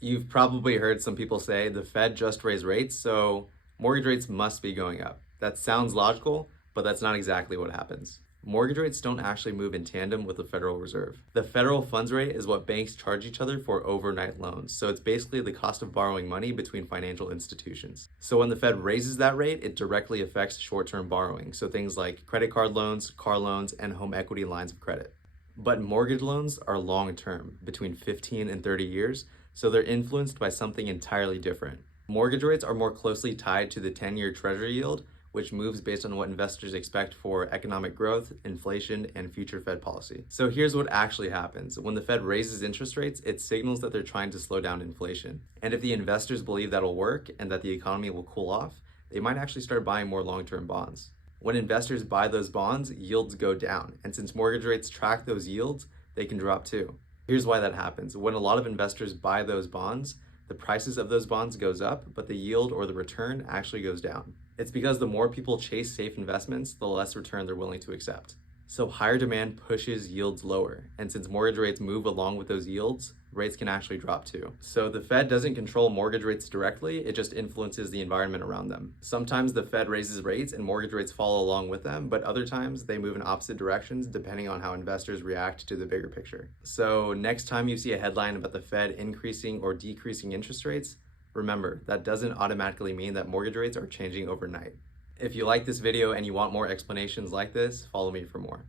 You've probably heard some people say the Fed just raised rates, so mortgage rates must be going up. That sounds logical, but that's not exactly what happens. Mortgage rates don't actually move in tandem with the Federal Reserve. The federal funds rate is what banks charge each other for overnight loans, so it's basically the cost of borrowing money between financial institutions. So when the Fed raises that rate, it directly affects short-term borrowing, so things like credit card loans, car loans, and home equity lines of credit. But mortgage loans are long term, between 15 and 30 years, so they're influenced by something entirely different. Mortgage rates are more closely tied to the 10-year Treasury yield, which moves based on what investors expect for economic growth, inflation, and future Fed policy. So here's what actually happens. When the Fed raises interest rates, it signals that they're trying to slow down inflation. And if the investors believe that'll work and that the economy will cool off, they might actually start buying more long-term bonds. When investors buy those bonds, yields go down. And since mortgage rates track those yields, they can drop too. Here's why that happens. When a lot of investors buy those bonds, the prices of those bonds goes up, but the yield or the return actually goes down. It's because the more people chase safe investments, the less return they're willing to accept. So higher demand pushes yields lower. And since mortgage rates move along with those yields, rates can actually drop too. So the Fed doesn't control mortgage rates directly, it just influences the environment around them. Sometimes the Fed raises rates and mortgage rates follow along with them, but other times they move in opposite directions depending on how investors react to the bigger picture. So next time you see a headline about the Fed increasing or decreasing interest rates, remember, that doesn't automatically mean that mortgage rates are changing overnight. If you like this video and you want more explanations like this, follow me for more.